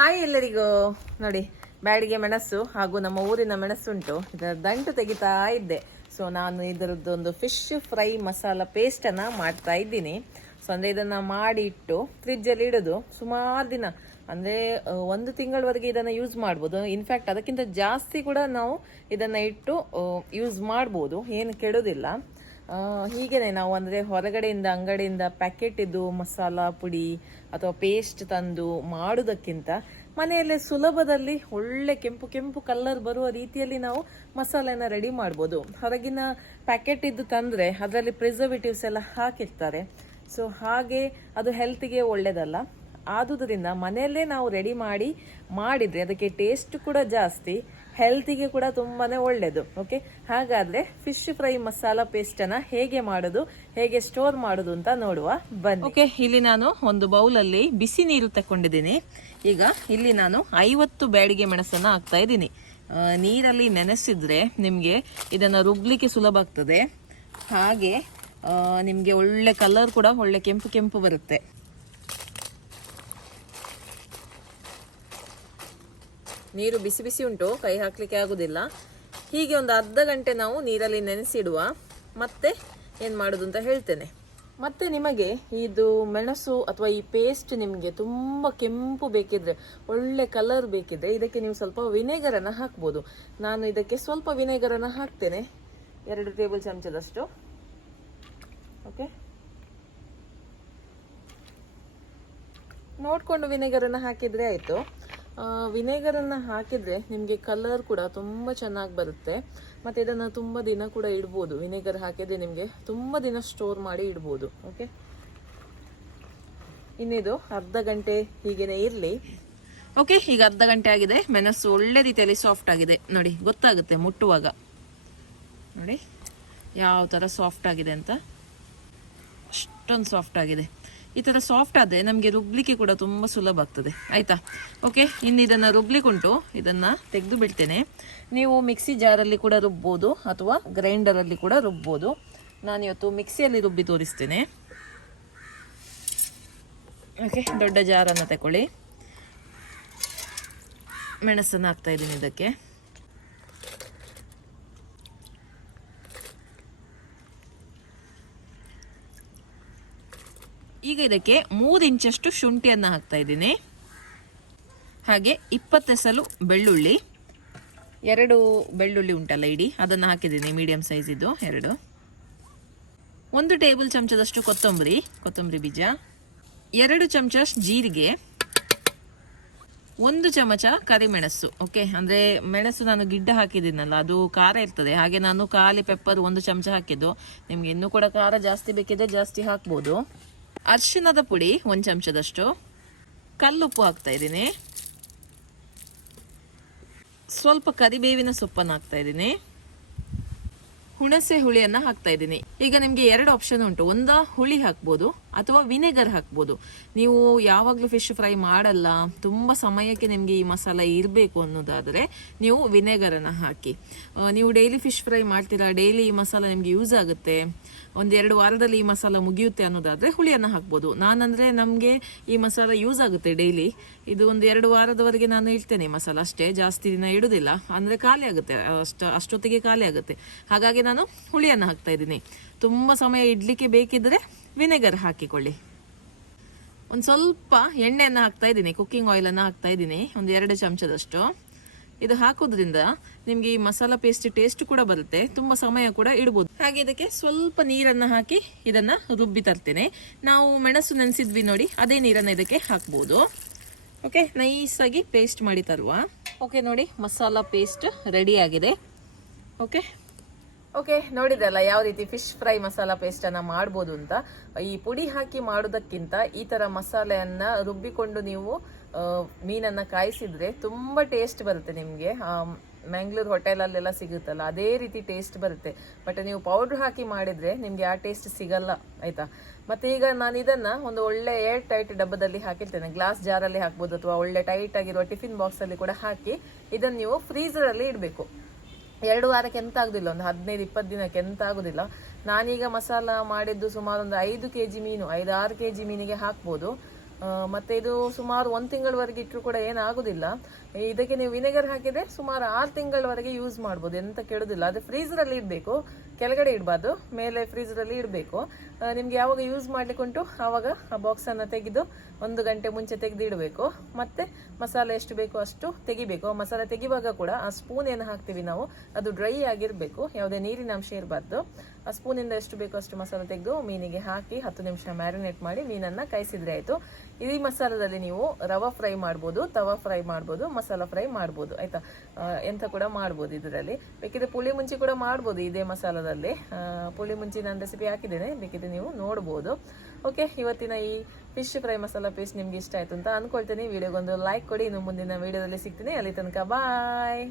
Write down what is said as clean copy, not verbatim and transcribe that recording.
Hi ಎಲ್ಲರಿಗೂ. ನೋಡಿ, ಬ್ಯಾಡಿಗೆ ಮೆಣಸು ಹಾಗೂ ನಮ್ಮ ಊರಿನ ಮೆಣಸುಂಟು, ಇದರ ದಂಟು ತೆಗಿತಾ ಇದ್ದೆ. ಸೊ ನಾನು ಇದರದ್ದೊಂದು ಫಿಶ್ ಫ್ರೈ ಮಸಾಲ ಪೇಸ್ಟನ್ನು ಮಾಡ್ತಾ ಇದ್ದೀನಿ. ಸೊ ಅಂದರೆ ಇದನ್ನು ಮಾಡಿ ಇಟ್ಟು ಫ್ರಿಜ್ಜಲ್ಲಿ ಇಡೋದು ಸುಮಾರು ದಿನ, ಅಂದರೆ 1 ತಿಂಗಳವರೆಗೆ ಇದನ್ನು ಯೂಸ್ ಮಾಡ್ಬೋದು. ಇನ್ಫ್ಯಾಕ್ಟ್ ಅದಕ್ಕಿಂತ ಜಾಸ್ತಿ ಕೂಡ ನಾವು ಇದನ್ನು ಇಟ್ಟು ಯೂಸ್ ಮಾಡ್ಬೋದು, ಏನು ಕೆಡೋದಿಲ್ಲ. ಹೀಗೇನೆ ನಾವು ಅಂದರೆ ಹೊರಗಡೆಯಿಂದ ಅಂಗಡಿಯಿಂದ ಪ್ಯಾಕೆಟ್ ಇದ್ದು ಮಸಾಲ ಪುಡಿ ಅಥವಾ ಪೇಸ್ಟ್ ತಂದು ಮಾಡೋದಕ್ಕಿಂತ ಮನೆಯಲ್ಲೇ ಸುಲಭದಲ್ಲಿ ಒಳ್ಳೆ ಕೆಂಪು ಕೆಂಪು ಕಲರ್ ಬರುವ ರೀತಿಯಲ್ಲಿ ನಾವು ಮಸಾಲೆನ ರೆಡಿ ಮಾಡ್ಬೋದು. ಹೊರಗಿನ ಪ್ಯಾಕೆಟ್ ಇದ್ದು ತಂದರೆ ಅದರಲ್ಲಿ ಪ್ರಿಸರ್ವೇಟಿವ್ಸ್ ಎಲ್ಲ ಹಾಕಿರ್ತಾರೆ. ಸೊ ಹಾಗೆ ಅದು ಹೆಲ್ತಿಗೆ ಒಳ್ಳೆಯದಲ್ಲ. ಆದುದರಿಂದ ಮನೆಯಲ್ಲೇ ನಾವು ರೆಡಿ ಮಾಡಿದರೆ ಅದಕ್ಕೆ ಟೇಸ್ಟ್ ಕೂಡ ಜಾಸ್ತಿ, ಹೆಲ್ತಿಗೆ ಕೂಡ ತುಂಬಾನೇ ಒಳ್ಳೆಯದು. ಓಕೆ, ಹಾಗಾದ್ರೆ ಫಿಶ್ ಫ್ರೈ ಮಸಾಲ ಪೇಸ್ಟನ್ನು ಹೇಗೆ ಮಾಡೋದು, ಹೇಗೆ ಸ್ಟೋರ್ ಮಾಡೋದು ಅಂತ ನೋಡುವ ಬನ್ನಿ. ಓಕೆ, ಇಲ್ಲಿ ನಾನು ಒಂದು ಬೌಲಲ್ಲಿ ಬಿಸಿ ನೀರು ತಕೊಂಡಿದ್ದೀನಿ. ಈಗ ಇಲ್ಲಿ ನಾನು 50 ಬ್ಯಾಡಿಗೆ ಮೆಣಸನ್ನು ಹಾಕ್ತಾ ಇದ್ದೀನಿ. ನೀರಲ್ಲಿ ನೆನೆಸಿದ್ರೆ ನಿಮಗೆ ಇದನ್ನು ರುಬ್ಲಿಕ್ಕೆ ಸುಲಭ ಆಗ್ತದೆ. ಹಾಗೆ ನಿಮಗೆ ಒಳ್ಳೆ ಕಲರ್ ಕೂಡ ಒಳ್ಳೆ ಕೆಂಪು ಕೆಂಪು ಬರುತ್ತೆ. ನೀರು ಬಿಸಿ ಬಿಸಿ ಉಂಟು, ಕೈ ಹಾಕ್ಲಿಕ್ಕೆ ಆಗುದಿಲ್ಲ. ಹೀಗೆ ಒಂದು ಅರ್ಧ ಗಂಟೆ ನಾವು ನೀರಲ್ಲಿ ನೆನೆಸಿಡುವ. ಮತ್ತೆ ಏನು ಮಾಡೋದು ಅಂತ ಹೇಳ್ತೇನೆ. ಮತ್ತೆ ನಿಮಗೆ ಇದು ಮೆಣಸು ಅಥವಾ ಈ ಪೇಸ್ಟ್ ನಿಮಗೆ ತುಂಬ ಕೆಂಪು ಬೇಕಿದ್ರೆ, ಒಳ್ಳೆ ಕಲರ್ ಬೇಕಿದ್ರೆ ಇದಕ್ಕೆ ನೀವು ಸ್ವಲ್ಪ ವಿನೆಗರನ್ನು ಹಾಕ್ಬೋದು. ನಾನು ಇದಕ್ಕೆ ಸ್ವಲ್ಪ ವಿನೆಗರನ್ನು ಹಾಕ್ತೇನೆ, 2 ಟೇಬಲ್ ಚಮಚದಷ್ಟು. ಓಕೆ, ನೋಡಿಕೊಂಡು ವಿನೆಗರನ್ನು ಹಾಕಿದರೆ ಆಯಿತು. ವಿನೆಗರನ್ನು ಹಾಕಿದರೆ ನಿಮಗೆ ಕಲರ್ ಕೂಡ ತುಂಬ ಚೆನ್ನಾಗಿ ಬರುತ್ತೆ. ಮತ್ತು ಇದನ್ನು ತುಂಬ ದಿನ ಕೂಡ ಇಡ್ಬೋದು. ವಿನೆಗರ್ ಹಾಕಿದರೆ ನಿಮಗೆ ತುಂಬ ದಿನ ಸ್ಟೋರ್ ಮಾಡಿ ಇಡ್ಬೋದು. ಓಕೆ, ಇನ್ನಿದು ಅರ್ಧ ಗಂಟೆ ಹೀಗೇನೆ ಇರಲಿ. ಓಕೆ, ಈಗ ಅರ್ಧ ಗಂಟೆ ಆಗಿದೆ. ಮೆಣಸು ಒಳ್ಳೆ ರೀತಿಯಲ್ಲಿ ಸಾಫ್ಟ್ ಆಗಿದೆ. ನೋಡಿ, ಗೊತ್ತಾಗುತ್ತೆ ಮುಟ್ಟುವಾಗ. ನೋಡಿ ಯಾವ ಥರ ಸಾಫ್ಟ್ ಆಗಿದೆ ಅಂತ, ಅಷ್ಟೊಂದು ಸಾಫ್ಟ್ ಆಗಿದೆ. ಈ ಥರ ಸಾಫ್ಟ್ ಆದರೆ ನಮಗೆ ರುಬ್ಲಿಕ್ಕೆ ಕೂಡ ತುಂಬ ಸುಲಭ ಆಗ್ತದೆ. ಆಯಿತಾ? ಓಕೆ, ಇನ್ನು ಇದನ್ನು ರುಬ್ಲಿಕ್ಕುಂಟು, ಇದನ್ನು ತೆಗೆದು ಬಿಡ್ತೇನೆ. ನೀವು ಮಿಕ್ಸಿ ಜಾರಲ್ಲಿ ಕೂಡ ರುಬ್ಬೋದು ಅಥವಾ ಗ್ರೈಂಡರಲ್ಲಿ ಕೂಡ ರುಬ್ಬೋದು. ನಾನಿವತ್ತು ಮಿಕ್ಸಿಯಲ್ಲಿ ರುಬ್ಬಿ ತೋರಿಸ್ತೇನೆ. ಓಕೆ, ದೊಡ್ಡ ಜಾರನ್ನು ತಗೊಳ್ಳಿ. ಮೆಣಸನ್ನು ಹಾಕ್ತಾ ಇದ್ದೀನಿ ಇದಕ್ಕೆ. ಈಗ ಇದಕ್ಕೆ 3 ಇಂಚಷ್ಟು ಶುಂಠಿಯನ್ನು ಹಾಕ್ತಾ ಇದ್ದೀನಿ. ಹಾಗೆ 20 ಎಸಳು ಬೆಳ್ಳುಳ್ಳಿ, 2 ಬೆಳ್ಳುಳ್ಳಿ ಉಂಟಲ್ಲ ಇಡೀ, ಅದನ್ನು ಹಾಕಿದ್ದೀನಿ, ಮೀಡಿಯಂ ಸೈಜ್ ಇದು 2. 1 ಟೇಬಲ್ ಚಮಚದಷ್ಟು ಕೊತ್ತಂಬರಿ ಬೀಜ, 2 ಚಮಚ ಜೀರಿಗೆ, 1 ಚಮಚ ಕರಿಮೆಣಸು. ಓಕೆ, ಅಂದರೆ ಮೆಣಸು ನಾನು ಗಿಡ್ಡ ಹಾಕಿದ್ದೀನಲ್ಲ, ಅದು ಖಾರ ಇರ್ತದೆ. ಹಾಗೆ ನಾನು ಖಾಲಿ ಪೆಪ್ಪರ್ 1 ಚಮಚ ಹಾಕಿದ್ದು. ನಿಮ್ಗೆ ಇನ್ನೂ ಕೂಡ ಖಾರ ಜಾಸ್ತಿ ಬೇಕಿದ್ರೆ ಜಾಸ್ತಿ ಹಾಕ್ಬೋದು. ಅರಿಶಿಣದ ಪುಡಿ 1 ಚಮಚದಷ್ಟು, ಕಲ್ಲುಪ್ಪು ಹಾಕ್ತಾ ಇದ್ದೀನಿ, ಸ್ವಲ್ಪ ಕರಿಬೇವಿನ ಸೊಪ್ಪನ್ನು ಹಾಕ್ತಾ ಇದ್ದೀನಿ, ಹುಣಸೆ ಹುಳಿಯನ್ನು ಹಾಕ್ತಾ ಇದ್ದೀನಿ. ಈಗ ನಿಮಗೆ 2 ಆಪ್ಷನ್ ಉಂಟು. ಒಂದು ಹುಳಿ ಹಾಕ್ಬೋದು ಅಥವಾ ವಿನೆಗರ್ ಹಾಕ್ಬೋದು. ನೀವು ಯಾವಾಗಲೂ ಫಿಶ್ ಫ್ರೈ ಮಾಡಲ್ಲ, ತುಂಬ ಸಮಯಕ್ಕೆ ನಿಮಗೆ ಈ ಮಸಾಲ ಇರಬೇಕು ಅನ್ನೋದಾದರೆ ನೀವು ವಿನೆಗರನ್ನು ಹಾಕಿ. ನೀವು ಡೈಲಿ ಫಿಶ್ ಫ್ರೈ ಮಾಡ್ತೀರಾ, ಡೈಲಿ ಈ ಮಸಾಲ ನಿಮಗೆ ಯೂಸ್ ಆಗುತ್ತೆ, 1-2 ವಾರದಲ್ಲಿ ಈ ಮಸಾಲ ಮುಗಿಯುತ್ತೆ ಅನ್ನೋದಾದರೆ ಹುಳಿಯನ್ನು ಹಾಕ್ಬೋದು. ನಾನಂದರೆ ನಮಗೆ ಈ ಮಸಾಲ ಯೂಸ್ ಆಗುತ್ತೆ ಡೈಲಿ. ಇದು 1-2 ವಾರದವರೆಗೆ ನಾನು ಇಡ್ತೇನೆ ಈ ಮಸಾಲ, ಅಷ್ಟೇ, ಜಾಸ್ತಿ ದಿನ ಇಡೋದಿಲ್ಲ. ಅಂದರೆ ಖಾಲಿ ಆಗುತ್ತೆ, ಅಷ್ಟೊತ್ತಿಗೆ ಖಾಲಿ ಆಗುತ್ತೆ. ಹಾಗಾಗಿ ನಾನು ಹುಳಿಯನ್ನು ಹಾಕ್ತಾ ಇದ್ದೀನಿ. ತುಂಬ ಸಮಯ ಇಡ್ಲಿಕ್ಕೆ ಬೇಕಿದ್ರೆ ವಿನೆಗರ್ ಹಾಕಿಕೊಳ್ಳಿ. ಒಂದು ಸ್ವಲ್ಪ ಎಣ್ಣೆಯನ್ನು ಹಾಕ್ತಾ ಇದ್ದೀನಿ, ಕುಕ್ಕಿಂಗ್ ಆಯಿಲನ್ನು ಹಾಕ್ತಾ ಇದ್ದೀನಿ, 2 ಚಮಚದಷ್ಟು. ಇದು ಹಾಕೋದ್ರಿಂದ ನಿಮಗೆ ಈ ಮಸಾಲ ಪೇಸ್ಟ್ ಟೇಸ್ಟ್ ಕೂಡ ಬರುತ್ತೆ, ತುಂಬ ಸಮಯ ಕೂಡ ಇಡ್ಬೋದು. ಹಾಗೆ ಇದಕ್ಕೆ ಸ್ವಲ್ಪ ನೀರನ್ನು ಹಾಕಿ ಇದನ್ನು ರುಬ್ಬಿ ತರ್ತೇನೆ. ನಾವು ಮೆಣಸು ನೆನೆಸಿದ್ವಿ ನೋಡಿ, ಅದೇ ನೀರನ್ನು ಇದಕ್ಕೆ ಹಾಕ್ಬೋದು. ಓಕೆ, ನೈಸಾಗಿ ಪೇಸ್ಟ್ ಮಾಡಿ ತರುವ. ಓಕೆ, ನೋಡಿ ಮಸಾಲ ಪೇಸ್ಟ್ ರೆಡಿ ಆಗಿದೆ. ಓಕೆ, ನೋಡಿದ್ರಲ್ಲ ಯಾವ ರೀತಿ ಫಿಶ್ ಫ್ರೈ ಮಸಾಲ ಪೇಸ್ಟನ್ನು ಮಾಡ್ಬೋದು ಅಂತ. ಈ ಪುಡಿ ಹಾಕಿ ಮಾಡೋದಕ್ಕಿಂತ ಈ ಥರ ಮಸಾಲೆಯನ್ನು ರುಬ್ಬಿಕೊಂಡು ನೀವು ಮೀನನ್ನು ಕಾಯಿಸಿದ್ರೆ ತುಂಬ ಟೇಸ್ಟ್ ಬರುತ್ತೆ ನಿಮಗೆ. ಮ್ಯಾಂಗ್ಳೂರ್ ಹೋಟೆಲಲ್ಲೆಲ್ಲ ಸಿಗುತ್ತಲ್ಲ, ಅದೇ ರೀತಿ ಟೇಸ್ಟ್ ಬರುತ್ತೆ. ಬಟ್ ನೀವು ಪೌಡ್ರ್ ಹಾಕಿ ಮಾಡಿದರೆ ನಿಮಗೆ ಆ ಟೇಸ್ಟ್ ಸಿಗಲ್ಲ. ಆಯಿತಾ? ಮತ್ತು ಈಗ ನಾನು ಇದನ್ನು ಒಂದು ಒಳ್ಳೆ ಏರ್ ಟೈಟ್ ಡಬ್ಬದಲ್ಲಿ ಹಾಕಿರ್ತೇನೆ. ಗ್ಲಾಸ್ ಜಾರಲ್ಲಿ ಹಾಕ್ಬೋದು ಅಥವಾ ಒಳ್ಳೆ ಟೈಟ್ ಆಗಿರುವ ಟಿಫಿನ್ ಬಾಕ್ಸಲ್ಲಿ ಕೂಡ ಹಾಕಿ ಇದನ್ನು ನೀವು ಫ್ರೀಸರಲ್ಲಿ ಇಡಬೇಕು. 2 ವಾರಕ್ಕೆ ಎಂತ ಆಗುದಿಲ್ಲ, ಒಂದು 15-20 ದಿನಕ್ಕೆ ಎಂತ ಆಗುದಿಲ್ಲ. ನಾನೀಗ ಮಸಾಲ ಮಾಡಿದ್ದು ಸುಮಾರು ಒಂದು 5 kg ಮೀನು, 5-6 kg ಮೀನಿಗೆ ಹಾಕ್ಬೋದು. ಮತ್ತು ಇದು ಸುಮಾರು 1 ತಿಂಗಳವರೆಗೆ ಇಟ್ಟರು ಕೂಡ ಏನಾಗೋದಿಲ್ಲ. ಇದಕ್ಕೆ ನೀವು ವಿನೆಗರ್ ಹಾಕಿದರೆ ಸುಮಾರು 6 ತಿಂಗಳವರೆಗೆ ಯೂಸ್ ಮಾಡ್ಬೋದು, ಎಂತ ಕೆಡೋದಿಲ್ಲ. ಅದು ಫ್ರೀಸರಲ್ಲಿ ಇಡಬೇಕು, ಕೆಳಗಡೆ ಇಡಬಾರ್ದು, ಮೇಲೆ ಫ್ರೀಸರಲ್ಲಿ ಇಡಬೇಕು. ನಿಮ್ಗೆ ಯಾವಾಗ ಯೂಸ್ ಮಾಡ್ಲಿಕ್ಕೆ ಉಂಟು ಆವಾಗ ಆ ಬಾಕ್ಸನ್ನು ತೆಗೆದು 1 ಗಂಟೆ ಮುಂಚೆ ತೆಗೆದು ಇಡಬೇಕು. ಮತ್ತೆ ಮಸಾಲೆ ಎಷ್ಟು ಬೇಕೋ ಅಷ್ಟು ತೆಗಿಬೇಕು. ಮಸಾಲೆ ತೆಗಿವಾಗ ಕೂಡ ಆ ಸ್ಪೂನ್ ಏನು ಹಾಕ್ತೀವಿ ನಾವು ಅದು ಡ್ರೈ ಆಗಿರಬೇಕು, ಯಾವುದೇ ನೀರಿನ ಅಂಶ ಇರಬಾರ್ದು. ಆ ಸ್ಪೂನಿಂದ ಎಷ್ಟು ಬೇಕೋ ಅಷ್ಟು ಮಸಾಲೆ ತೆಗೆದು ಮೀನಿಗೆ ಹಾಕಿ 10 ನಿಮಿಷ ಮ್ಯಾರಿನೇಟ್ ಮಾಡಿ ಮೀನನ್ನು ಕಾಯಿಸಿದ್ರೆ ಆಯಿತು. ಈ ಮಸಾಲದಲ್ಲಿ ನೀವು ರವಾ ಫ್ರೈ ಮಾಡ್ಬೋದು, ತವಾ ಫ್ರೈ ಮಾಡ್ಬೋದು, ಮಸಾಲ ಫ್ರೈ ಮಾಡ್ಬೋದು, ಆಯ್ತಾ. ಎಂತ ಕೂಡ ಮಾಡ್ಬೋದು ಇದರಲ್ಲಿ. ಬೇಕಿದ್ರೆ ಪುಳಿ ಮುಂಚಿ ಕೂಡ ಮಾಡ್ಬೋದು ಇದೇ ಮಸಾಲದಲ್ಲಿ. ಪುಳಿ ಮುಂಚಿ ನಾನು ರೆಸಿಪಿ ಹಾಕಿದ್ದೇನೆ, ಬೇಕಿದ್ರೆ ನೀವು ನೋಡ್ಬೋದು. ಓಕೆ, ಇವತ್ತಿನ ಈ ಫಿಶ್ ಫ್ರೈ ಮಸಾಲ ಪೇಸ್ಟ್ ನಿಮ್ಗೆ ಇಷ್ಟ ಆಯ್ತು ಅಂತ ಅನ್ಕೊಳ್ತೀನಿ. ವಿಡಿಯೋಗೊಂದು ಲೈಕ್ ಕೊಡಿ. ಇನ್ನು ಮುಂದಿನ ವಿಡಿಯೋದಲ್ಲಿ ಸಿಗ್ತೀನಿ. ಅಲ್ಲಿ ತನಕ ಬಾಯ್.